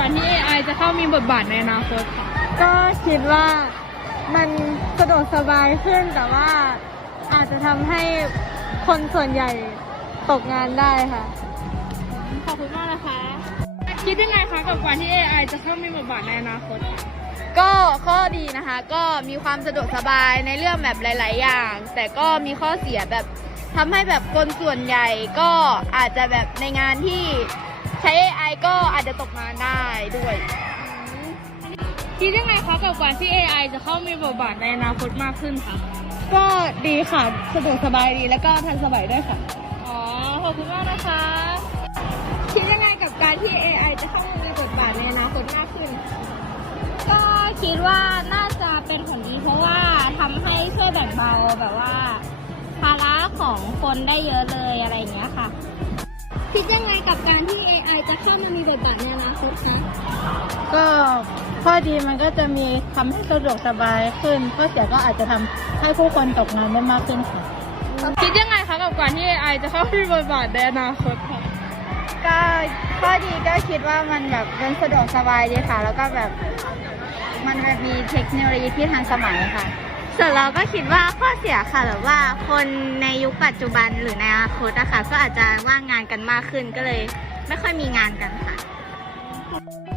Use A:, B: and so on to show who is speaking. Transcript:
A: ว่าที่ AI จะเข้ามีบทบาทในอนาคตค่ะ
B: ก็คิดว่ามันสะดวกสบายขึ้นแต่ว่าอาจจะทำให้คนส่วนใหญ่ตกงานได้ค่ะ
A: ขอบคุณมากนะคะคิดยังไงคะกับการที่ AI จะเข้ามีบทบาทในอนาคตค่ะ
C: ก็ข้อดีนะคะก็มีความสะดวกสบายในเรื่องแบบหลาย ๆ อย่าง แต่ก็มีข้อเสียแบบทำให้แบบคนส่วนใหญ่ก็อาจจะแบบในงานที่ใช้ AI ก็อาจจะตกงานได้ด้วย
A: คิดยังไงคะกับการที่ AI จะเข้ามีบทบาทในอนาคตมากขึ้นค่ะ
B: ก็ดีค่ะสะดวกสบายดีแล้วก็ทันสมัยด้วยค่ะ
A: อ๋อขอบคุณมากนะคะคิดยังไงกับการที่ AI จะเข้ามีบทบาทในอนาคตมากขึ้นก็คิดว่าน่าจะเป็นผลดีเพราะว่าทำให้ช่วยแบ่งเบาแบบว่าภาระของคนได้เยอะเลยอะไรอย่างเงี้ยค่ะคิดยังไงกับการที่ AI จะเข้ามามีบทบาทในอนาคตคะ
B: ก็ข้อดีมันก็จะมีทำให้สะดวกสบายขึ้นข้อเสียก็อาจจะทำให้ผู้คนตกงานได้มากขึ้นค่ะ
A: คิดยังไงคะกับการที่ AI จะเข้ามีบทบาทในอนาคตค่ะ
C: ก็ข้อดีก็คิดว่ามันแบบมันสะดวกสบายดีค่ะแล้วก็แบบมันแบบมีเทคโนโลยีที่ทันสมัยค่ะส่วนเราก็คิดว่าข้อเสียค่ะแบบว่าคนในยุคปัจจุบันหรือในอนาคตนะคะก็อาจจะว่างงานกันมากขึ้นก็เลยไม่ค่อยมีงานกันค่ะ